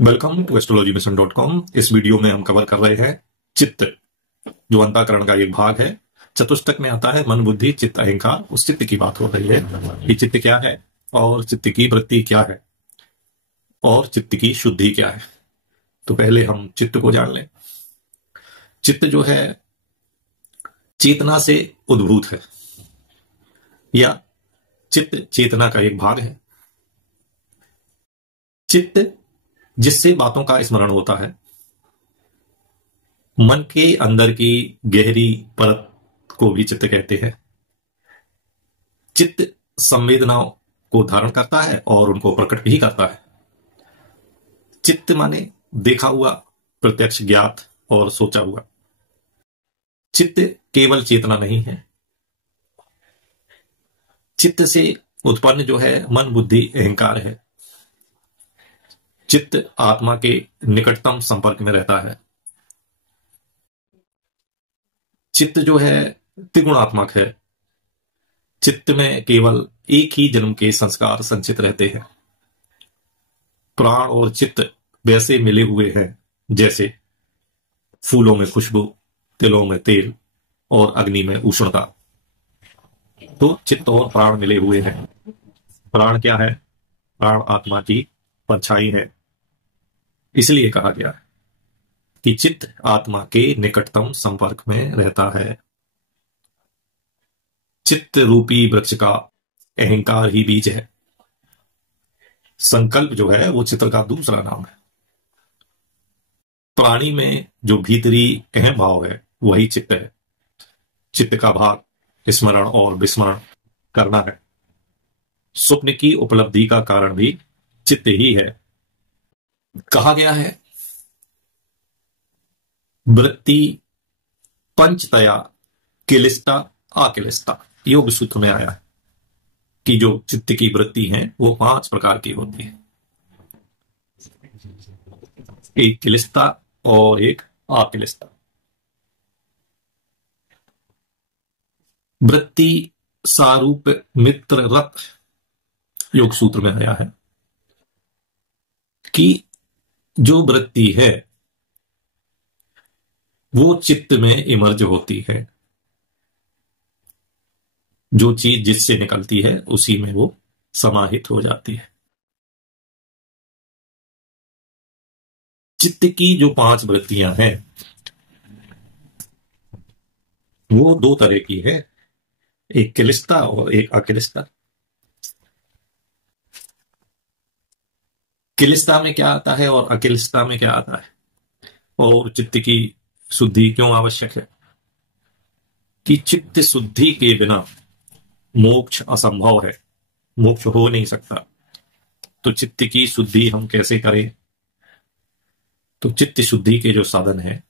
Welcome to astrologymission.com। इस video में हम कवर कर रहे हैं चित्त, जो अंतःकरण का एक भाग है। चतुष्टक में आता है मन, बुद्धि, चित्त, अहंकार। उस चित्त की बात हो रही है कि चित्त क्या है और चित्त की वृत्ति क्या है और चित्त की शुद्धि क्या है। तो पहले हम चित्त को जान लें। चित्त जो है चेतना से उद्भूत है, या चित्त चेतना का एक भाग है। चित्त जिससे बातों का स्मरण होता है, मन के अंदर की गहरी परत को भी चित्त कहते हैं। चित्त संवेदनाओं को धारण करता है और उनको प्रकट भी करता है। चित्त माने देखा हुआ, प्रत्यक्ष, ज्ञात और सोचा हुआ। चित्त केवल चेतना नहीं है। चित्त से उत्पन्न जो है मन, बुद्धि, अहंकार है। चित्त आत्मा के निकटतम संपर्क में रहता है। चित्त जो है त्रिगुणात्मक है। चित्त में केवल एक ही जन्म के संस्कार संचित रहते हैं। प्राण और चित्त वैसे मिले हुए हैं जैसे फूलों में खुशबू, तिलों में तेल और अग्नि में उष्णता। तो चित्त और प्राण मिले हुए हैं। प्राण क्या है? प्राण आत्मा की परछाई है। इसलिए कहा गया है कि चित्त आत्मा के निकटतम संपर्क में रहता है। चित्त रूपी वृक्ष का अहंकार ही बीज है। संकल्प जो है वो चित्त का दूसरा नाम है। प्राणी में जो भीतरी अहम भाव है वही चित्त है। चित्त का भाग स्मरण और विस्मरण करना है। स्वप्न की उपलब्धि का कारण भी चित्त ही है। कहा गया है वृत्ति पंचतया किलिष्टा अकिलिष्टा। योग सूत्र में आया है कि जो चित्त की वृत्ति है वो 5 प्रकार की होती है। एक किलिष्टा और एक अकिलिष्टा। वृत्ति सारूप मित्र रथ योग सूत्र में आया है कि जो वृत्ति है वो चित्त में इमर्ज होती है। जो चीज जिससे निकलती है उसी में वो समाहित हो जाती है। चित्त की जो 5 वृत्तियां हैं वो 2 तरह की है, एक किलिष्टा और एक अकिलिष्टा। किलिष्टा में क्या आता है और अकिलिष्टा में क्या आता है, और चित्त की शुद्धि क्यों आवश्यक है? कि चित्त शुद्धि के बिना मोक्ष असंभव है। मोक्ष हो नहीं सकता। तो चित्त की शुद्धि हम कैसे करें? तो चित्त शुद्धि के जो साधन है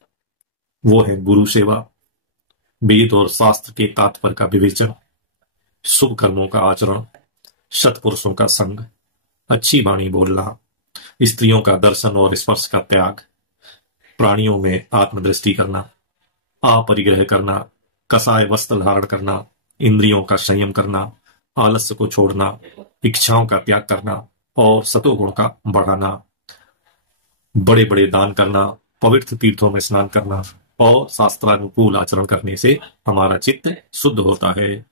वो है गुरु सेवा, वेद और शास्त्र के तात्पर्य का विवेचन, शुभ कर्मों का आचरण, सत्पुरुषों का संग, अच्छी वाणी बोलना, स्त्रियों का दर्शन और स्पर्श का त्याग, प्राणियों में आत्मदृष्टि करना, अपरिग्रह करना, कसाय वस्त्र धारण करना, इंद्रियों का संयम करना, आलस्य को छोड़ना, इच्छाओं का त्याग करना और सतोगुण का बढ़ाना, बड़े बड़े दान करना, पवित्र तीर्थों में स्नान करना और शास्त्रानुकूल आचरण करने से हमारा चित्त शुद्ध होता है।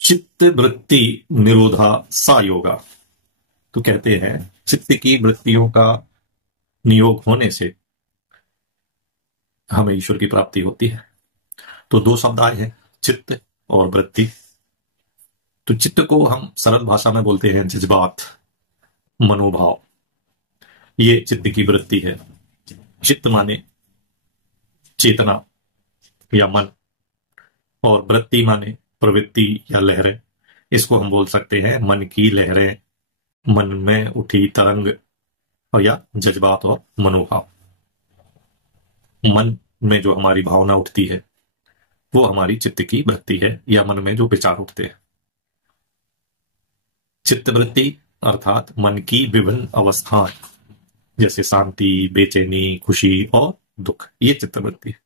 चित्त वृत्ति निरोधा सा योगा। तो कहते हैं चित्त की वृत्तियों का नियोग होने से हमें ईश्वर की प्राप्ति होती है। तो 2 शब्द आए हैं, चित्त और वृत्ति। तो चित्त को हम सरल भाषा में बोलते हैं जज्बात, मनोभाव। ये चित्त की वृत्ति है। चित्त माने चेतना या मन, और वृत्ति माने प्रवृत्ति या लहरें। इसको हम बोल सकते हैं मन की लहरें, मन में उठी तरंग, और या जज्बात और मनोभाव। मन में जो हमारी भावना उठती है वो हमारी चित्त की वृत्ति है, या मन में जो विचार उठते हैं। चित्त वृत्ति अर्थात मन की विभिन्न अवस्थाएं, जैसे शांति, बेचैनी, खुशी और दुख, ये चित्त वृत्ति है।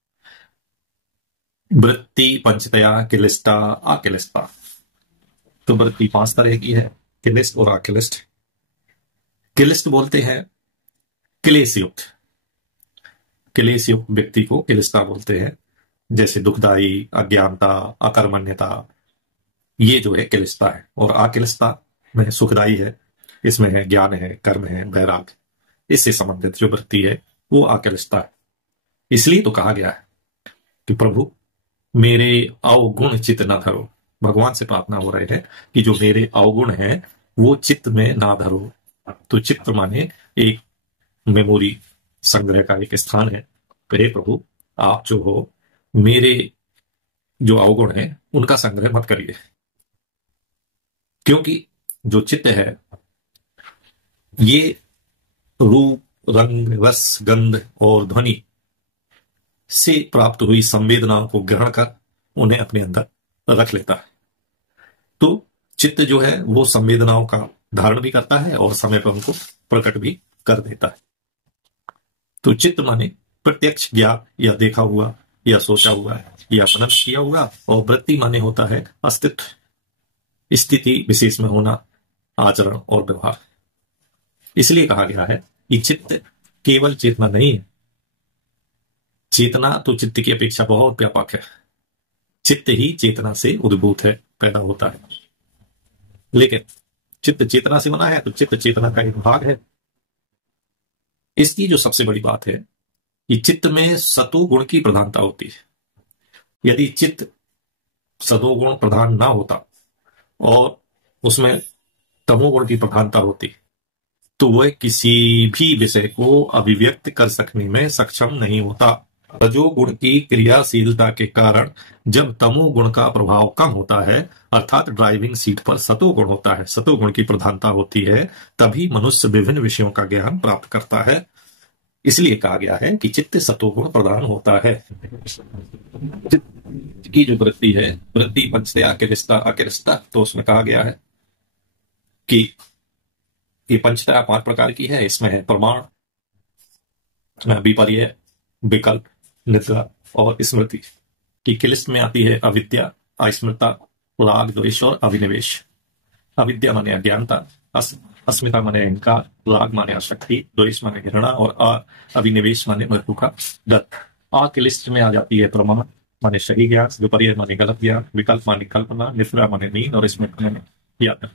वृत्ति पंचतया किलिष्टा अकिलिष्टा। तो वृत्ति 5 तरह की है, किलिष्ट और अकिलिष्ट। क्लिष्ट बोलते हैं क्लेश युक्त व्यक्ति को क्लिष्टता बोलते हैं। जैसे दुखदाई, अज्ञानता, अकर्मण्यता, ये जो है क्लिष्टता है। और अक्लिष्टता में सुखदाई है, इसमें है ज्ञान है, कर्म है, वैराग्य, इससे संबंधित जो वृत्ति है वो अक्लिष्टता है। इसलिए तो कहा गया है कि प्रभु मेरे अवगुण चित्त न धरो। भगवान से प्रार्थना हो रहे हैं कि जो मेरे अवगुण हैं वो चित्त में ना धरो। तो चित्त माने एक मेमोरी, संग्रह का एक स्थान है। कहे प्रभु आप जो हो मेरे जो अवगुण हैं उनका संग्रह मत करिए, क्योंकि जो चित्त है ये रूप, रंग, रस, गंध और ध्वनि से प्राप्त हुई संवेदनाओं को ग्रहण कर उन्हें अपने अंदर रख लेता है। तो चित्त जो है वो संवेदनाओं का धारण भी करता है और समय पर उनको प्रकट भी कर देता है। तो चित्त माने प्रत्यक्ष ज्ञात या देखा हुआ या सोचा हुआ या मनन किया हुआ, और वृत्ति माने होता है अस्तित्व, स्थिति विशेष में होना, आचरण और व्यवहार। इसलिए कहा गया है कि चित्त केवल चेतना नहीं है। चेतना तो चित्त की अपेक्षा बहुत व्यापक है। चित्त ही चेतना से उद्भूत है, पैदा होता है। लेकिन चित्त चेतना से बना है तो चित्त चेतना का एक भाग है। इसकी जो सबसे बड़ी बात है कि चित्त में सतोगुण की प्रधानता होती है। यदि चित्त सतोगुण प्रधान ना होता और उसमें तमोगुण की प्रधानता होती तो वह किसी भी विषय को अभिव्यक्त कर सकने में सक्षम नहीं होता। रजोगुण की क्रियाशीलता के कारण जब तमोगुण का प्रभाव कम होता है, अर्थात ड्राइविंग सीट पर सतोगुण होता है, सतोगुण की प्रधानता होती है, तभी मनुष्य विभिन्न विषयों का ज्ञान प्राप्त करता है। इसलिए कहा गया है कि चित्त सतोगुण प्रधान होता है। चित्त की जो वृत्ति है, वृत्ति पंचतया अकिरिष्टा, तो उसमें कहा गया है कि ये पंचतया 5 प्रकार की है। इसमें है प्रमाण, विपर्य, विकल्प, निद्रा और स्मृति। की लिस्ट में आती है अविद्या, अस्मिता, राग, द्वेष और अभिनिवेश। अविद्या माने अज्ञानता, अस्मिता माने अहंकार, राग माने आसक्ति, द्वेष माने घृणा और अभिनिवेश माने मृत्यु का डर। आ की लिस्ट में आ जाती है प्रमाण माने सही ज्ञान, विपर्य माने गलत ज्ञान, विकल्प माने कल्पना, निद्रा माने नींद और स्मृति माने याद।